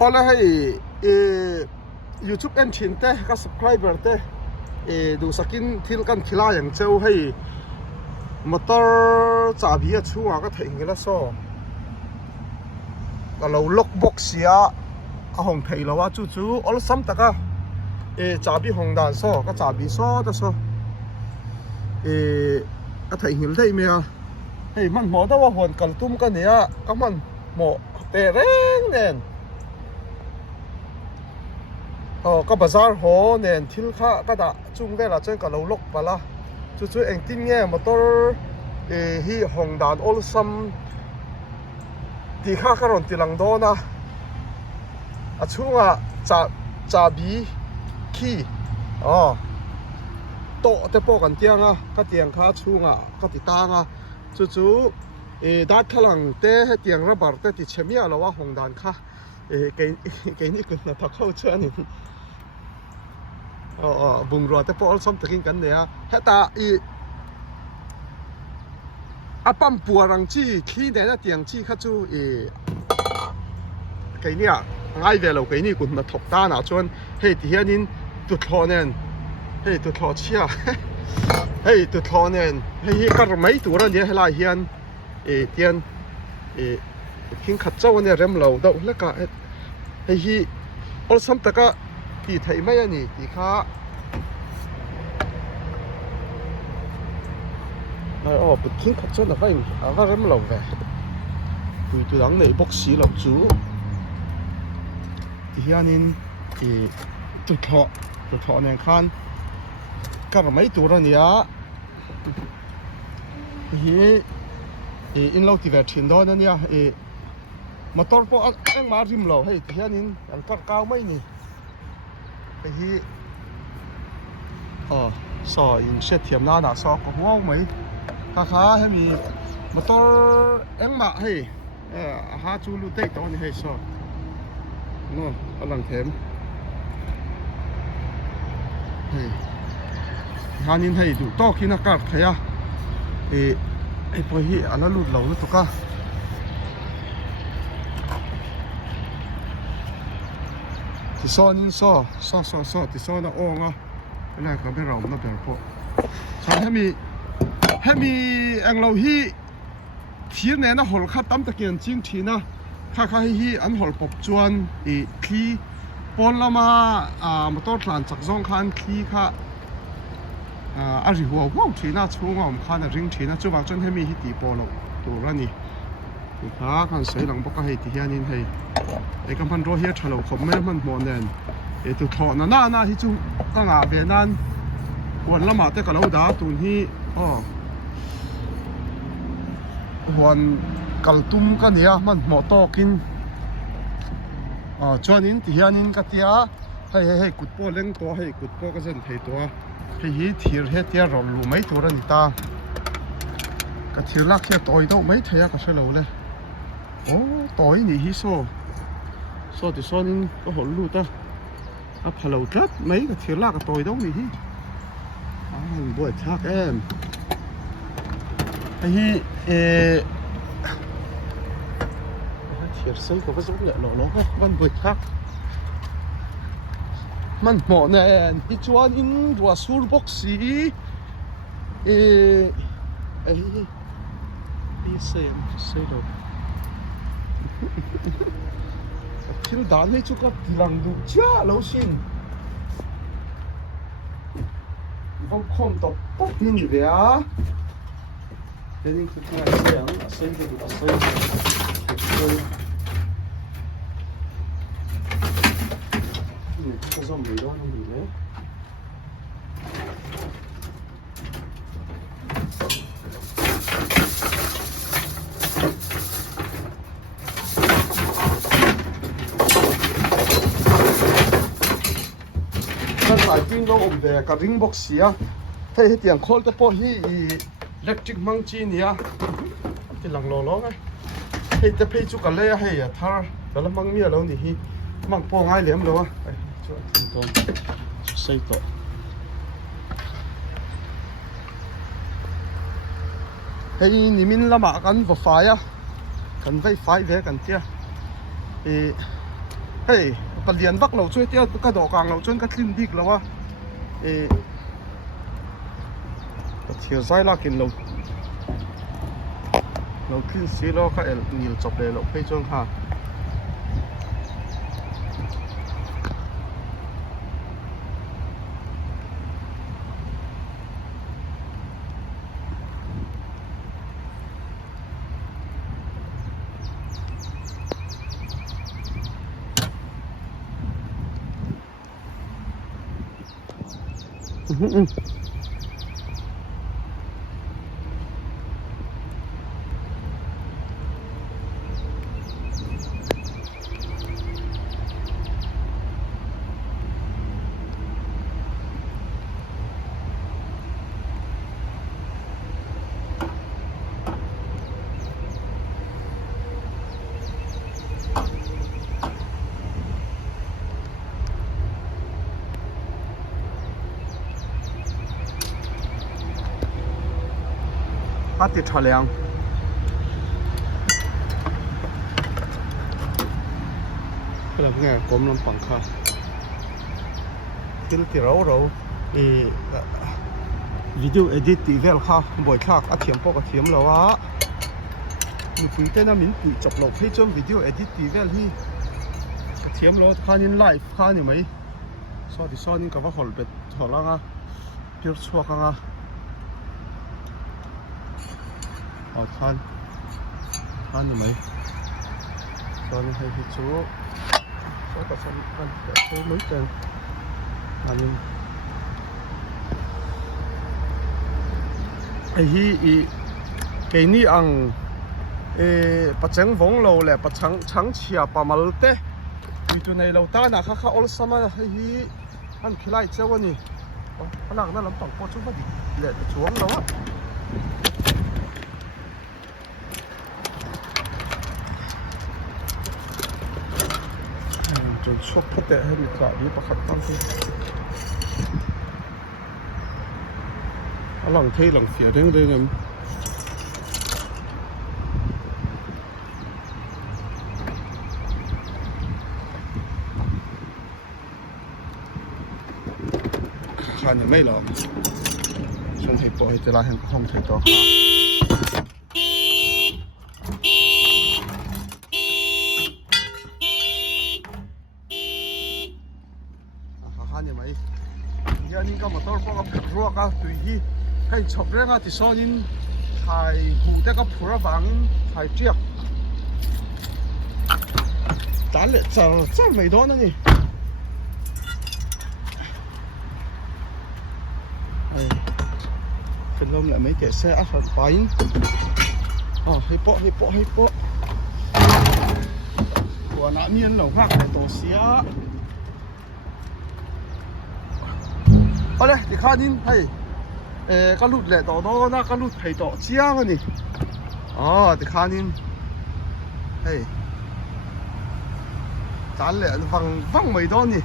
Ola hay YouTube en chin te ka subscriber te du sakin thil kan khila yang cheu hay motor chabi a chunga ka theingela so ka lo lock box ya a hong thei lawa chu chu ol sam taka chabi hong dan so ka chabi so ta so ka theingil thei me a hey man mo da wa hon kal tum ka nia ka man mo te reng nen ka bazar ho nen thil kha ka da chung vela chen ka lo lok pala chu chu eng tin nge motor hi hong dan ol sam ti kha ka ron tilang do na a chunga chabi ki to te po kan tianga ka tiang kha chunga ka ti tanga chu chu dat thalang te tiang rabar te ti chemia lawa hong dan kha ke ni kun na thakho chani bung ro te po som takin kan ne a heta apam puarang chi khi de na tiang chi kha chu ke ni a ngai ve lo ke ni kun na thok ta na chon he ti hianin tu thlonen he tu thlo chia hey tu thlonen he kar mai tu ran ye hela hian tian king khat chaw ne rem lo do la ka hi ol sam taka ti thai mai ani ti kha bực king khat chaw na vai a rem lo ve tui tu dang nei box si lo chu ti hianin tu thlo ne khan kar mai tu ran ya hi in lo ti ve thin do na nia motor po ang ma rim lo hei hianin ang kar kaw mai ni hi so in set thiam na na so ko wow mai kha hemi motor ang ma hei ha chu lu te to ni hei so no alang them hei hanin hei du to kina kar thaya ai po hi ala lut lo to ka ti so nin so ti so na onga la ka be raum na ber po sa hemi ang lo hi thir ne na hol kha tam ta kian ching thina kha hi an hol pop chuan khi pon lama motor tlan chak zong khan khi kha a ri huwa wow thina chunga khan a ring thina chuwang chon hemi hi ti polo turani kha kan sei lang boka hei ti hianin hei kan pan ro hi thalo khom me man mon nen tu tho na hi chu ka nga be nan wan lama te ka lo da tun hi wan kaltum ka nia man mo to kin chuanin ti hianin ka tia hei kut po leng to hei kut po ka zen thei to hi thir he tia ron lu mai tur ani ta ka thir lak he toi do mai theya ka se lo le toi ni hi so ti sonin ko hol lu ta a phalo tlat mai ka thir lak ka toi do ni hi boy thak em hi thir sei ko va zong le lo ka ban boy thak man mo nen i chuan in rua sur box si sei do thil dan hei chu ka tilang du cha lo sin bom khom to pop ni ve a tenin ku ka sei do có dòng gì đó không đấy cái sải pin nó ổn về cả ring box xía thấy hết tiền khol tới po hi electric mang chi nia thì lằng lò ngay hay tới pay chú cả lê hay thar đó là mang mía lâu thì mang po ngay liếm đâu xây tổ hay ni min lama kan va fa ya kan vai fai ve kan tia hey cái liền vắc lẩu chơi tiêu cái đỏ càng lẩu chân cái tin đi là wa cái chiều dài là cái lẩu tin xí lo cái nhiều chọc để lẩu phê trơn ha phát tiết thả leng cái là nghe cốm lắm bằng kha cái thì rau video edit tí vel kha bồi thác á thiểm po cái thiểm lâu á mình quý tên là mình quý chọc lâu hay trong video edit tí vel hi cái thiểm lâu kha nhìn live kha như mấy so thì so nhìn cái vác hol bệt hol lang á pier suak á khan như mấy cho nên hay chú có cả phần số mấy tiền nhưng cái này ăn bắt trắng vong lâu lẹ bắt trắng chia ba mal té vì tụi này lâu ta na khá ol sama hi ăn khi lại chơi vậy anh làm nó làm bằng bao chú vậy lẹ xuống lâu áจนชกพุทธให้มีกระดิ่งประคับตั้งที่หลังเที่หลังเสียเรื่องเงินขายังไม่หรอกฉันให้ปล่อยจะลาแห่งห้องเทต่อนี่ก็มาต้อนรับกับรัวก็ตุยที่ให้ชอบเรื่องที่ซ้อนินถ่ายหูแต่ก็ผัวบังถ่ายเจี๊ยบจานเลยจะไม่โดนนะนี่เป็นลมแหละไม่เตะเสียอ่ะไปให้โป๊ะหัวหน้าเมียนหลงหักในตัวเสียเอาเลยที่ข้านินให้ก็ลุดแหละต่อโน้นะก็ลุดให้ต่อเชี่ยกันนี่ที่ข้านินให้จานแหละฟังไม่โดนนี่